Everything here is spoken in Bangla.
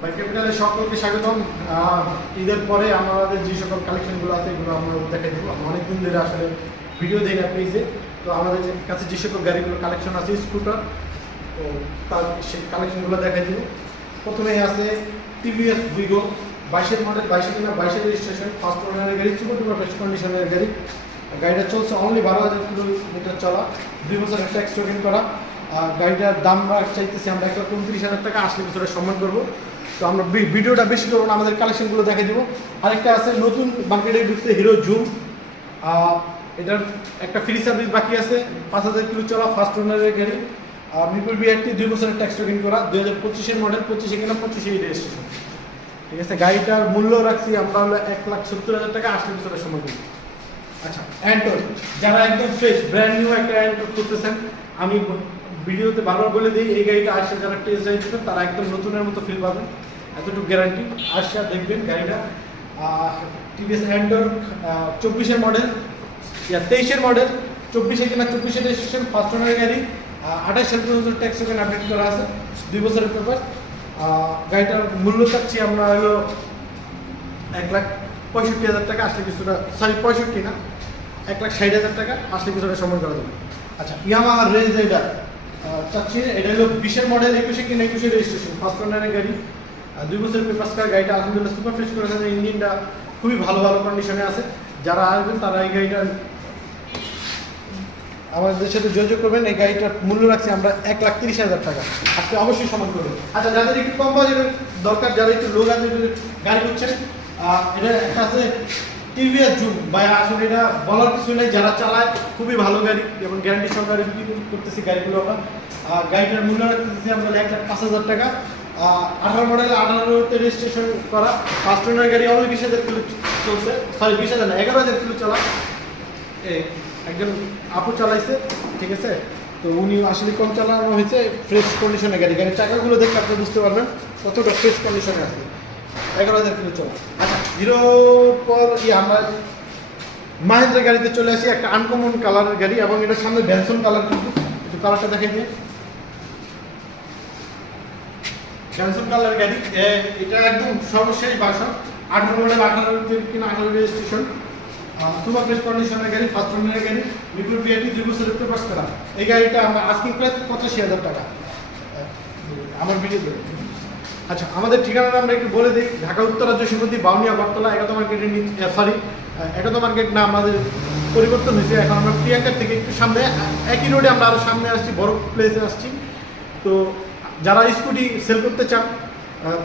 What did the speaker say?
ভাই ক্যাপিটালে সকলকে স্বাগতম। ঈদের পরে আমাদের যে সকল কালেকশনগুলো আছে এগুলো আমরা দেখাই দেবো। অনেকদিন ধরে আসলে ভিডিও দেই না পেজে, তো আমাদের কাছে যে সকল গাড়িগুলো কালেকশন আছে স্কুটার, তো তার সেই কালেকশনগুলো দেখাই দেবো। প্রথমে আছে টিভিএস উইগো 22-এর মডেল, 22 কিনা 22-এর রেজিস্ট্রেশন, ফার্স্ট ওনারের গাড়ি, সুপার ডুপার বেস্ট কন্ডিশনের গাড়ি। গাড়িটা চলছে অনলি 12,000 কিলোমিটার চলা, 2 বছরের ট্যাক্স টোকেন করা। গাড়িটার দাম চাইতেছি আমরা 1,29,000 টাকা, আসলে বছরের সম্মান করবো। তো আমরা ভিডিওটা বেশি করবো না, আমাদের কালেকশনগুলো দেখে দেবো। আরেকটা আছে নতুন মার্কেটে ঢুকছে হিরো জুম, এটার একটা ফ্রি সার্ভিস বাকি আছে, 5,000 কিলো চলা, ফার্স্ট ওনারের গাড়ি, মিরপুর বিআরটি, 2 বছরের ট্যাক্স টোকেন করা, 2025-এর মডেল, 25-এ কিনা 25-এই রেজিস্ট্রেশন। ঠিক আছে, গাড়িটার মূল্য রাখছি আমরা হলো 1,70,000 টাকা, আসলে বছরের সম্মান করবো। আচ্ছা, অ্যান্টর, যারা একদম ফ্রেশ ব্র্যান্ড নিউ একটা অ্যান্টর করতেছেন, আমি ভিডিওতে বারবার বলে দিই, এই গাড়িটা আসে যারা টেস্ট ড্রাইভ দেবেন তারা একদম নতুনের মতো ফিল পাবেন, এতটুকু গ্যারান্টি। আসা দেখবেন গাড়িটা। টিভিএস অ্যান্টর 24-এর মডেল, 23-এর মডেল, 24-এ কিনা 24-এর রেজিস্ট্রেশন, ফার্স্ট ওনারের গাড়ি, 28 সাল পর্যন্ত ট্যাক্স টোকেন আপডেট করা আছে, 2 বছরের পেপার। গাড়িটার মূল্য চাচ্ছি আমরা হলো 1,65,000 টাকা, আসলে কিছুটা, সরি 65 না, 1,60,000 টাকা, আসলে কিছুটা সম্মান করা যাবে। আচ্ছা, ইয়ামাহা রেঞ্জ রাইডার চাচ্ছি, এটা হলো 20-এর মডেল, 21-এ কিনা 21-এর রেজিস্ট্রেশন, ফার্স্ট ওনারের গাড়ি, 2 বছরের পেপার কার। গাড়িটা আলহামদুলিল্লাহ সুপার ফ্রেশ করেছে, ইঞ্জিনটা খুবই ভালো ভালো কন্ডিশনে আছে। যারা আসবেন তারা এই গাড়িটা আমাদের সাথে যোগাযোগ করবেন। এই গাড়িটার মূল্য রাখছি আমরা 1,30,000 টাকা, আজকে অবশ্যই সমান করবেন। আচ্ছা, যাদের একটু কম বাজেটের দরকার, যারা একটু লো বাজেটের গাড়ি করছেন, এটা একটা আছে টিভিএস জুম, বা আসলে এটা বলার কিছু নেই, যারা চালায় খুবই ভালো গাড়ি এবং গ্যারান্টি সহকারে বিক্রি করতেছি গাড়িগুলো আমরা। গাড়িটার মূল্য রাখতেছি আমরা 1,05,000 টাকা, 18 মডেল, 18-তে রেজিস্ট্রেশন করা, ফার্স্ট ওনার গাড়ি, অনলি 20,000 কিলো চলছে, সরি 20,000 না, 11,000 কিলো চলা। একজন আপু চালাইছে, ঠিক আছে, তো উনি আসলে কম চালানো হয়েছে, ফ্রেশ কন্ডিশনে গাড়ি। গাড়ির চাকাগুলো দেখে আপনি বুঝতে পারবেন কতটা ফ্রেশ কন্ডিশনে আছে, 11,000 কিলো চলা। আচ্ছা, হিরোর পর আমরা মাহিন্দ্রা গাড়িতে চলে আসি, একটা আনকমন কালারের গাড়ি, এবং এটার সামনে ভ্যানসন কালার, কিন্তু একটু কালারটা দেখে দিয়ে, ভ্যানসন কালারের গাড়ি। এটা একদম সর্বশেষ ভার্সন, 18 মডেল, 18 কিনা 18 রেজিস্ট্রেশন, সুপার ফ্রেশ কন্ডিশনের গাড়ি, ফার্স্ট ওনারের গাড়ি, মিরপুর বিআরটি, 2 বছরের পেপারস করা। এই গাড়িটা আমরা আস্কিং প্রাইস 85,000 টাকা আমার ভিডিওতে। আচ্ছা, আমাদের ঠিকানাটা আমরা একটু বলে দিই, ঢাকা উত্তরা যশোরপতি, বাউনিয়া, বটতলা, একাদো মার্কেটের সরি একাদো মার্কেট না, আমাদের পরিবর্তন হয়েছে, এখন আমরা প্রিয়াঙ্কার থেকে একটু সামনে, একই রোডে আমরা আরও সামনে আসছি, বড় প্লেসে আসছি। তো যারা স্কুটি সেল করতে চান তারা